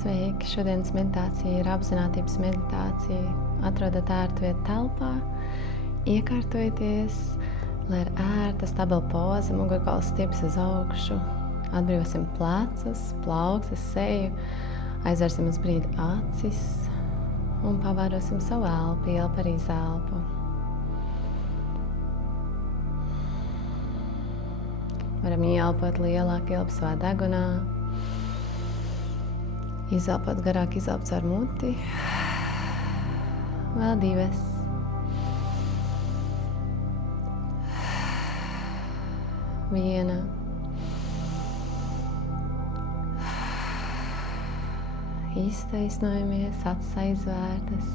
Sveiki! Šodienas meditācija ir apzinātības meditācija. Atrodat ērtu vietu telpā, iekārtojieties, lai ir ērta, stabila poza, mugurkauls stiepjas uz augšu. Atbrīvosim plecus, plaukstas, seju, aizvērsim uz brīdi acis un pavērosim savu elpu, ielpu arī zelpu. Varam ieelpot lielāk, ielpu savā degunā. Izelpot garāk, izelpt caur muti. Vēl divas. Viena. Iztaisnojamies, acis aizvērtas,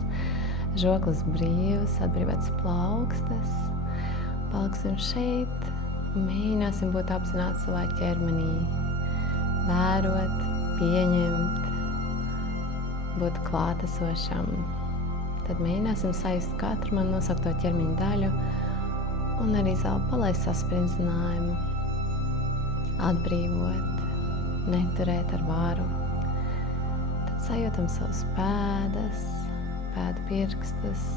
žoklis brīvs, atbrīvots plaukstas. Paliksim šeit un mēģināsim būt apzināti savā ķermenī. Vērot, pieņemt, būt klātesošam. Tad mēģināsim sajust katru man nosaukto ķermeņa daļu un arī zelpu palaist sasprindzinājumu. Atbrīvot, neturēt ar varu. Tad sajūtam savus pēdas, pēdu pirkstus.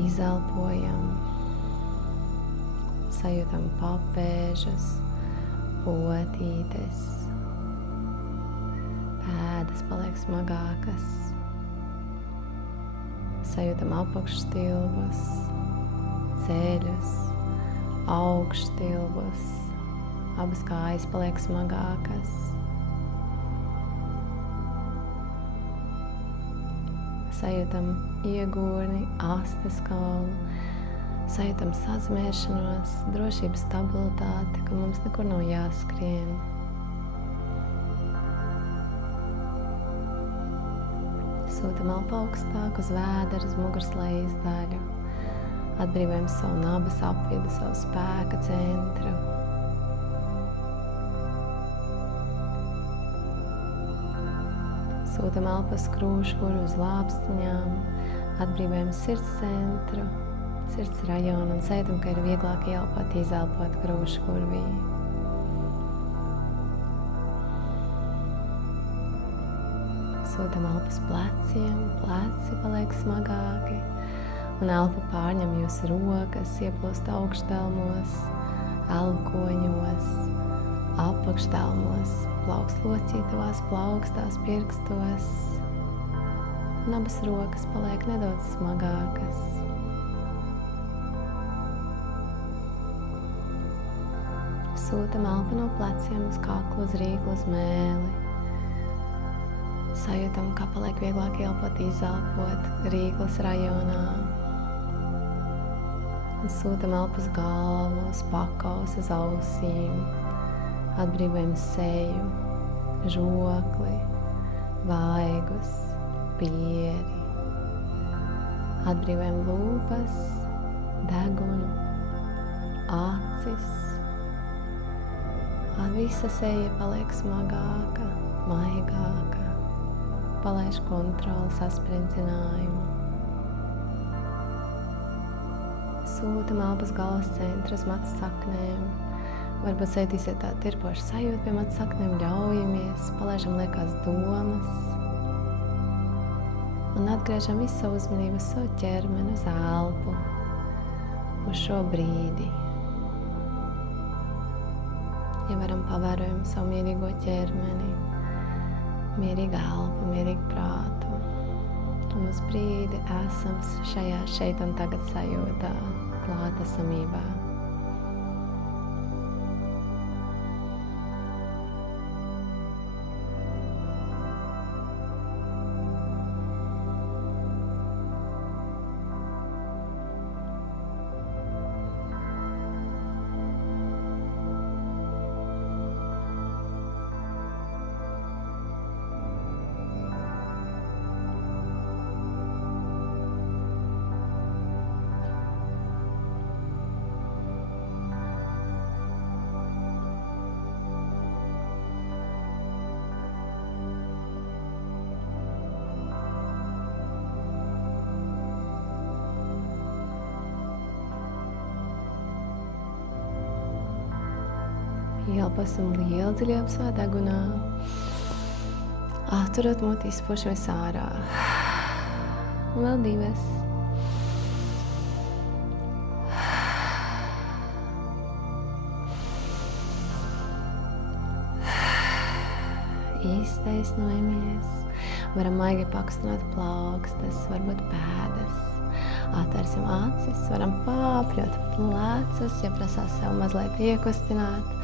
Izelpojam. Sajūtam papēžas, potītes. Pēdas paliek smagākas. Sajūtam apakšstilbus, ceļus, augšstilbus. Abas kājas paliek smagākas. Sajūtam iegurni, astes kaulu. Sajūtam sazmēšanos, drošības stabilitāti, ka mums nekur nav jāskrien. Sūtam elpu augstāk uz vēdera, uz muguras lejas daļu. Atbrīvojam savu nabas apvidu, savu spēka centru. Sūtam elpu uz krūškuru, uz lāpstiņām. Atbrīvojam sirds centru, sirds rajonu un sajūtam, ka ir vieglāk ieelpot, izelpot krūškurvī. Sūtam elpu uz pleciem, pleci paliek smagāki, un elpu pārņem jūsu rokas, ieplūst augšdelmos, elkoņos, apakšdelmos, plaukslocītavās, plaukstās, pirkstos, un abas rokas paliek nedaudz smagākas. Sūtam elpu no pleciem uz kaklu, uz rīklu, uz mēli. Sajūtam, kā paliek vieglāk ieelpot, izelpot rīklas rajonā. Un sūtam elpu uz galvu, uz pakaus, uz ausīm. Atbrīvojam seju, žokli, vaigus, pieri. Atbrīvojam lūpas, degunu, acis. Visa seja paliek smagāka, maigāka. Palaiž kontroli, sasprindzinājumu. Sūtam elpu uz galvas centru, uz matu saknēm. Varbūt sajūtīsiet tādu tirpošu sajūtu pie matu saknēm, ļaujamies, palaižam liekās domas. Un atgriežam visu savu uzmanību uz savu ķermeni, uz elpu, uz šo brīdi. Ja varam, pavērojam savu mierīgo ķermeni. Mierīgu elpu, mierīgu prātu. Un uz brīdi esam šajā šeit un tagad sajūtā, klātesamībā. Ieelposim lielu dziļām savā degunā. Atturot mutī, spošamies ārā. Un vēl 2. Iztaisnojamies. Varam maigi pakustināt plaukstas, varbūt pēdas. Atvērsim acis, varam pāpļot plecus, ja prasās sev mazliet iekustināt.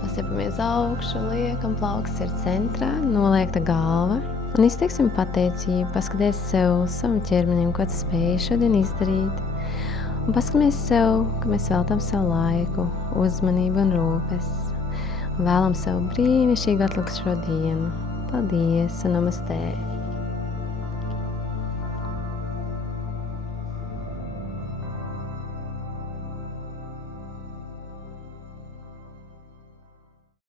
Pastiepamies augšu, liekam, plaukstas ir centrā, noliekta galva. Un izteiksim pateicību, paskaties sev, savam ķermenim, ko tu spēji šodien izdarīt. Un paskamies sev, ka mēs veltam savu laiku, uzmanību un rūpes. Un vēlam sev brīnišķīgu atlikušo dienu. Paldies un namastē!